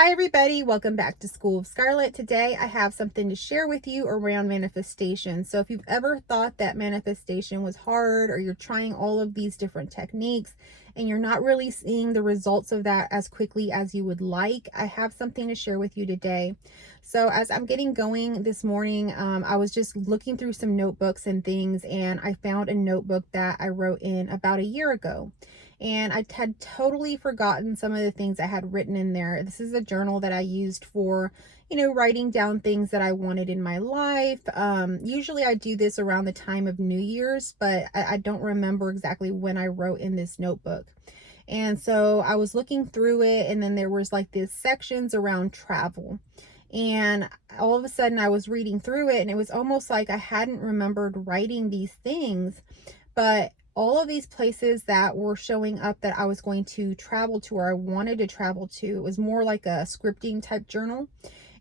Hi everybody, welcome back to School of Scarlet. Today I have something to share with you around manifestation. So if you've ever thought that manifestation was hard, or you're trying all of these different techniques and you're not really seeing the results of that as quickly as you would like, I have something to share with you today. So as I'm getting going this morning, I was just looking through some notebooks and things, and I found a notebook that I wrote in about a year ago. And I had totally forgotten some of the things I had written in there. This is a journal that I used for, writing down things that I wanted in my life. Usually I do this around the time of New Year's, but I don't remember exactly when I wrote in this notebook. And so I was looking through it, and then there was like these sections around travel. And all of a sudden I was reading through it, and it was almost like I hadn't remembered writing these things, but all of these places that were showing up that I was going to travel to, or I wanted to travel to, it was more like a scripting type journal.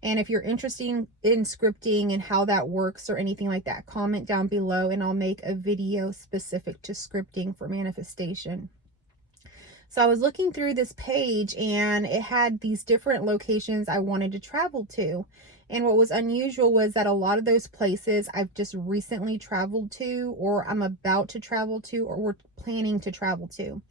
And if you're interested in scripting and how that works or anything like that, comment down below and I'll make a video specific to scripting for manifestation. So I was looking through this page, and it had these different locations I wanted to travel to. And what was unusual was that a lot of those places I've just recently traveled to, or I'm about to travel to, or we're planning to travel to.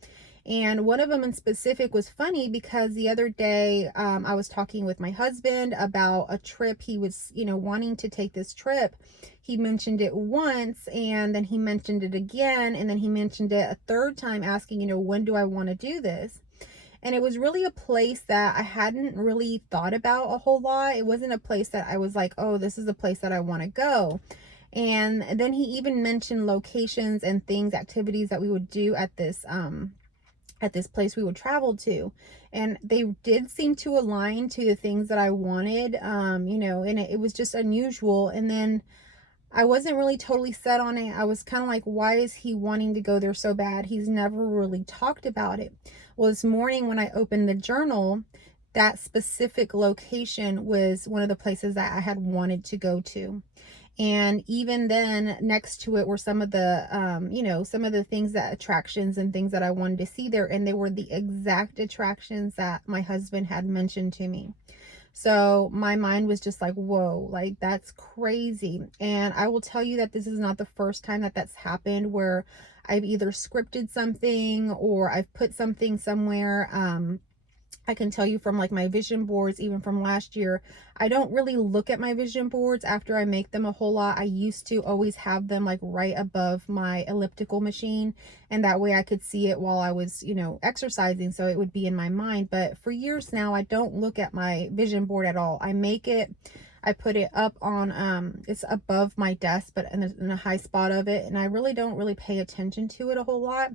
And one of them in specific was funny because the other day I was talking with my husband about a trip. He was, wanting to take this trip. He mentioned it once, and then he mentioned it again, and then he mentioned it a third time asking, when do I want to do this? And it was really a place that I hadn't really thought about a whole lot. It wasn't a place that I was like, oh, this is a place that I want to go. And then he even mentioned locations and things, activities that we would do at this place we would travel to, and they did seem to align to the things that I wanted, and it was just unusual. And then I wasn't really totally set on it. I was kind of like, why is he wanting to go there so bad? He's never really talked about it. Well, this morning when I opened the journal, that specific location was one of the places that I had wanted to go to. And even then, next to it were some of the some of the things, that attractions and things that I wanted to see there, and they were the exact attractions that my husband had mentioned to me. So my mind was just like, whoa, like that's crazy. And I will tell you that this is not the first time that that's happened, where I've either scripted something or I've put something somewhere. I can tell you from like my vision boards, even from last year, I don't really look at my vision boards after I make them a whole lot. I used to always have them like right above my elliptical machine, and that way I could see it while I was, exercising, so it would be in my mind. But for years now, I don't look at my vision board at all. I make it, I put it up on, it's above my desk, but in a high spot of it, and I really don't really pay attention to it a whole lot.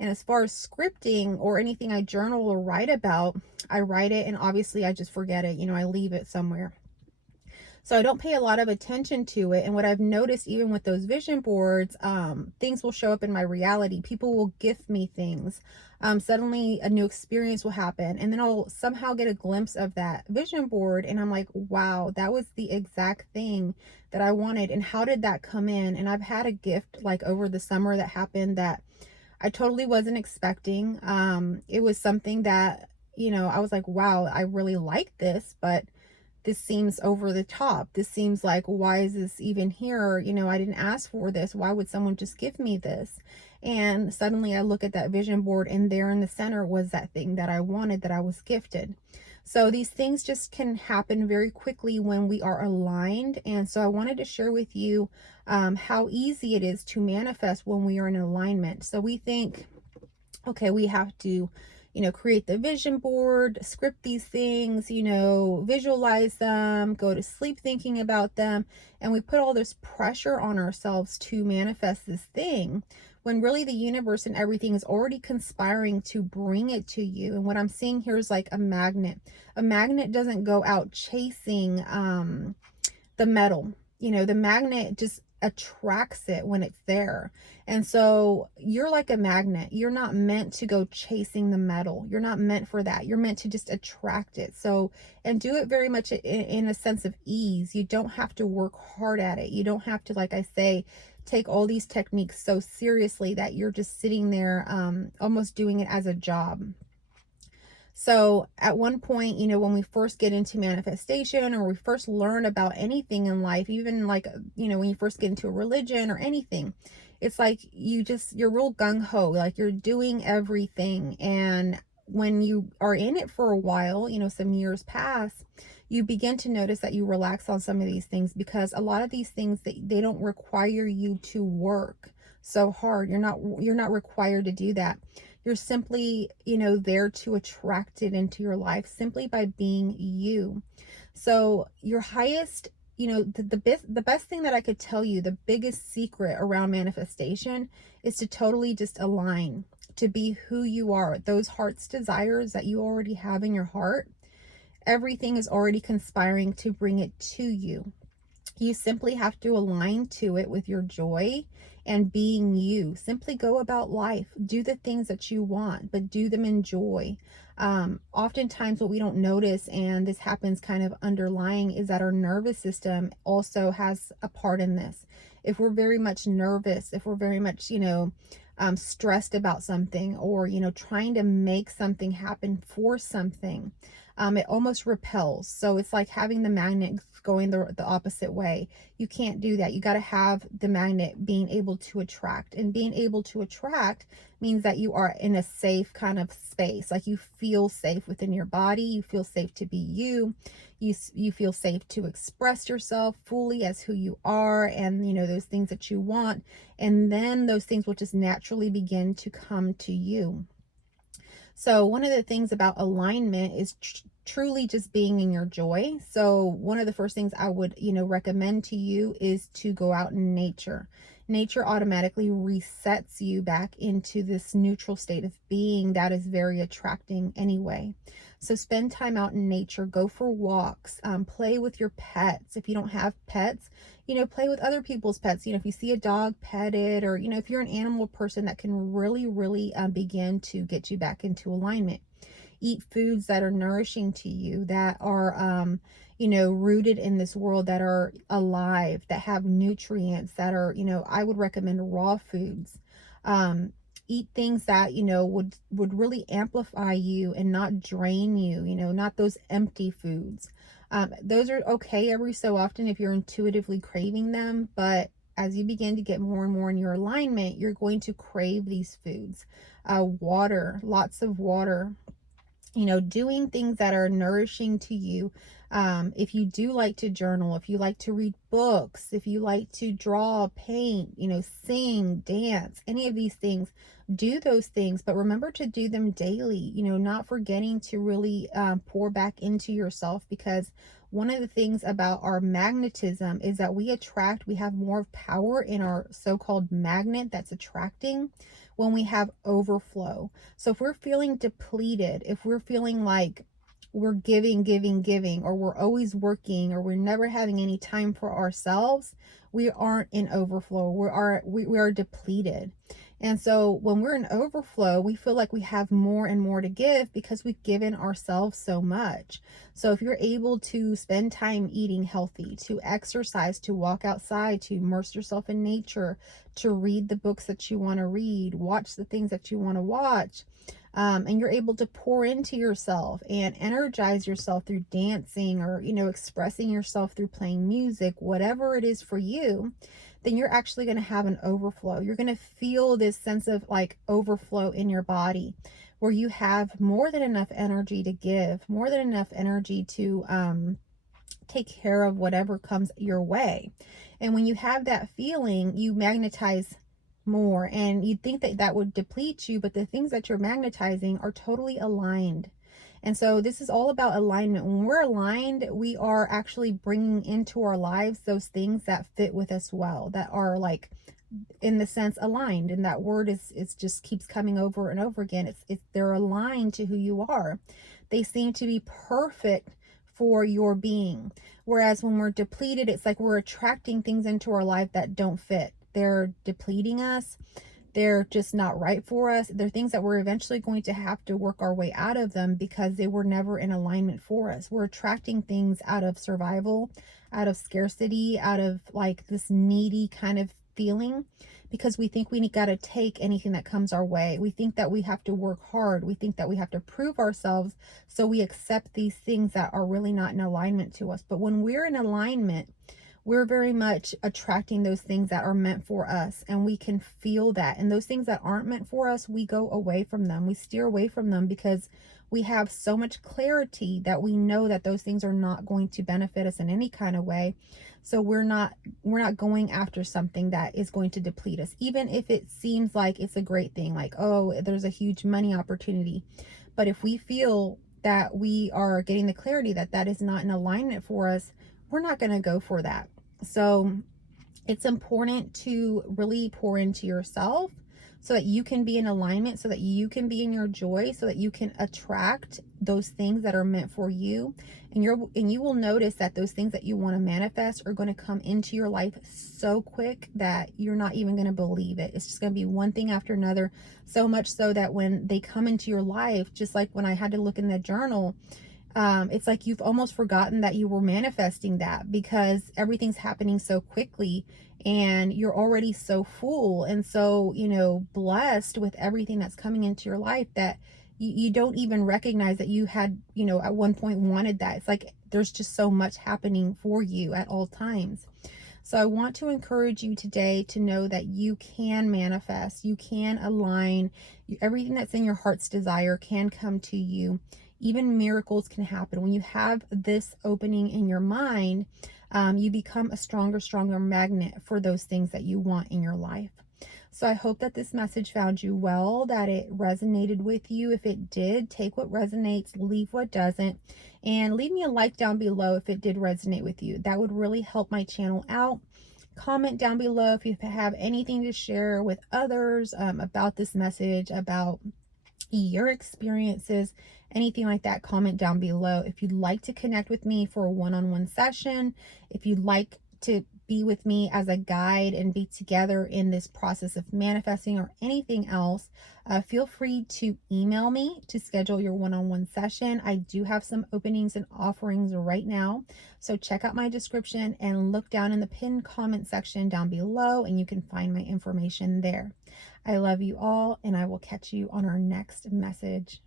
And as far as scripting or anything I journal or write about, I write it and obviously I just forget it. I leave it somewhere. So I don't pay a lot of attention to it. And what I've noticed, even with those vision boards, things will show up in my reality. People will gift me things. Suddenly a new experience will happen, and then I'll somehow get a glimpse of that vision board, and I'm like, wow, that was the exact thing that I wanted. And how did that come in? And I've had a gift like over the summer that happened that I totally wasn't expecting. It was something that, I was like, wow, I really like this, but this seems over the top. This seems like, why is this even here? I didn't ask for this. Why would someone just give me this? And suddenly I look at that vision board, and there in the center was that thing that I wanted, that I was gifted. So these things just can happen very quickly when we are aligned. And so I wanted to share with you how easy it is to manifest when we are in alignment. So we think, okay, we have to, create the vision board, script these things, visualize them, go to sleep thinking about them. And we put all this pressure on ourselves to manifest this thing, when really the universe and everything is already conspiring to bring it to you. And what I'm seeing here is like a magnet. A magnet doesn't go out chasing the metal. The magnet just attracts it when it's there. And so you're like a magnet. You're not meant to go chasing the metal. You're not meant for that. You're meant to just attract it. So, and do it very much in a sense of ease. You don't have to work hard at it. You don't have to, like I say, take all these techniques so seriously that you're just sitting there almost doing it as a job. So at one point, when we first get into manifestation or we first learn about anything in life, even like, when you first get into a religion or anything, it's like you're real gung ho, like you're doing everything. And when you are in it for a while, some years pass, you begin to notice that you relax on some of these things, because a lot of these things, they don't require you to work so hard. You're not required to do that. You're simply, there to attract it into your life simply by being you. So your highest, the best thing that I could tell you, the biggest secret around manifestation is to totally just align, to be who you are. Those heart's desires that you already have in your heart, everything is already conspiring to bring it to you. You simply have to align to it with your joy and being you. Simply go about life. Do the things that you want, but do them in joy. Oftentimes what we don't notice, and this happens kind of underlying, is that our nervous system also has a part in this. If we're very much nervous, if we're very much, stressed about something, or, trying to make something happen for something, it almost repels. So it's like having the magnet going the opposite way. You can't do that. You got to have the magnet being able to attract, and being able to attract means that you are in a safe kind of space. Like you feel safe within your body. You feel safe to be you. You feel safe to express yourself fully as who you are, and those things that you want, and then those things will just naturally begin to come to you. So one of the things about alignment is truly just being in your joy. So one of the first things I would, recommend to you is to go out in nature. Nature automatically resets you back into this neutral state of being that is very attracting anyway. So spend time out in nature, go for walks, play with your pets. If you don't have pets, play with other people's pets. If you see a dog, pet it, or, if you're an animal person, that can really, really begin to get you back into alignment. Eat foods that are nourishing to you, that are, rooted in this world, that are alive, that have nutrients, that are, I would recommend raw foods. Eat things that, would really amplify you and not drain you, not those empty foods. Those are okay every so often if you're intuitively craving them, but as you begin to get more and more in your alignment, you're going to crave these foods. Water, lots of water, doing things that are nourishing to you. If you do like to journal, if you like to read books, if you like to draw, paint, sing, dance, any of these things, do those things, but remember to do them daily, not forgetting to really pour back into yourself, because one of the things about our magnetism is that we have more power in our so-called magnet that's attracting when we have overflow. So if we're feeling depleted, if we're feeling like we're giving, or we're always working, or we're never having any time for ourselves, we aren't in overflow. We are depleted. And so when we're in overflow, we feel like we have more and more to give because we've given ourselves so much. So if you're able to spend time eating healthy, to exercise, to walk outside, to immerse yourself in nature, to read the books that you want to read, watch the things that you want to watch, and you're able to pour into yourself and energize yourself through dancing, or, expressing yourself through playing music, whatever it is for you, then you're actually going to have an overflow. You're going to feel this sense of like overflow in your body, where you have more than enough energy to give, more than enough energy to take care of whatever comes your way. And when you have that feeling, you magnetize more, and you'd think that that would deplete you, but the things that you're magnetizing are totally aligned. And so this is all about alignment. When we're aligned, we are actually bringing into our lives those things that fit with us well, that are like, in the sense, aligned. And that word is just keeps coming over and over again. It's they're aligned to who you are. They seem to be perfect for your being. Whereas when we're depleted, it's like we're attracting things into our life that don't fit. They're depleting us. They're just not right for us. They're things that we're eventually going to have to work our way out of them, because they were never in alignment for us. We're attracting things out of survival, out of scarcity, out of like this needy kind of feeling because we think we got to take anything that comes our way. We think that we have to work hard. We think that we have to prove ourselves. So we accept these things that are really not in alignment to us. But when we're in alignment, we're very much attracting those things that are meant for us, and we can feel that. And those things that aren't meant for us, we go away from them. We steer away from them because we have so much clarity that we know that those things are not going to benefit us in any kind of way. So we're not going after something that is going to deplete us, even if it seems like it's a great thing, like, oh, there's a huge money opportunity. But if we feel that we are getting the clarity that that is not in alignment for us, we're not going to go for that. So it's important to really pour into yourself so that you can be in alignment, so that you can be in your joy, so that you can attract those things that are meant for you. And you will notice that those things that you want to manifest are going to come into your life so quick that you're not even going to believe it. It's just going to be one thing after another, so much so that when they come into your life, just like when I had to look in the journal, it's like you've almost forgotten that you were manifesting that, because everything's happening so quickly and you're already so full and so, blessed with everything that's coming into your life that you don't even recognize that you had, at one point wanted that. It's like there's just so much happening for you at all times. So I want to encourage you today to know that you can manifest, you can align, everything that's in your heart's desire can come to you. Even miracles can happen. When you have this opening in your mind, you become a stronger magnet for those things that you want in your life. So I hope that this message found you well, that it resonated with you. If it did, take what resonates, leave what doesn't, and leave me a like down below if it did resonate with you. That would really help my channel out. Comment down below if you have anything to share with others about this message, about your experiences, anything like that. Comment down below. If you'd like to connect with me for a one-on-one session, if you'd like to be with me as a guide and be together in this process of manifesting or anything else, feel free to email me to schedule your one-on-one session. I do have some openings and offerings right now, so check out my description and look down in the pinned comment section down below and you can find my information there. I love you all, and I will catch you on our next message.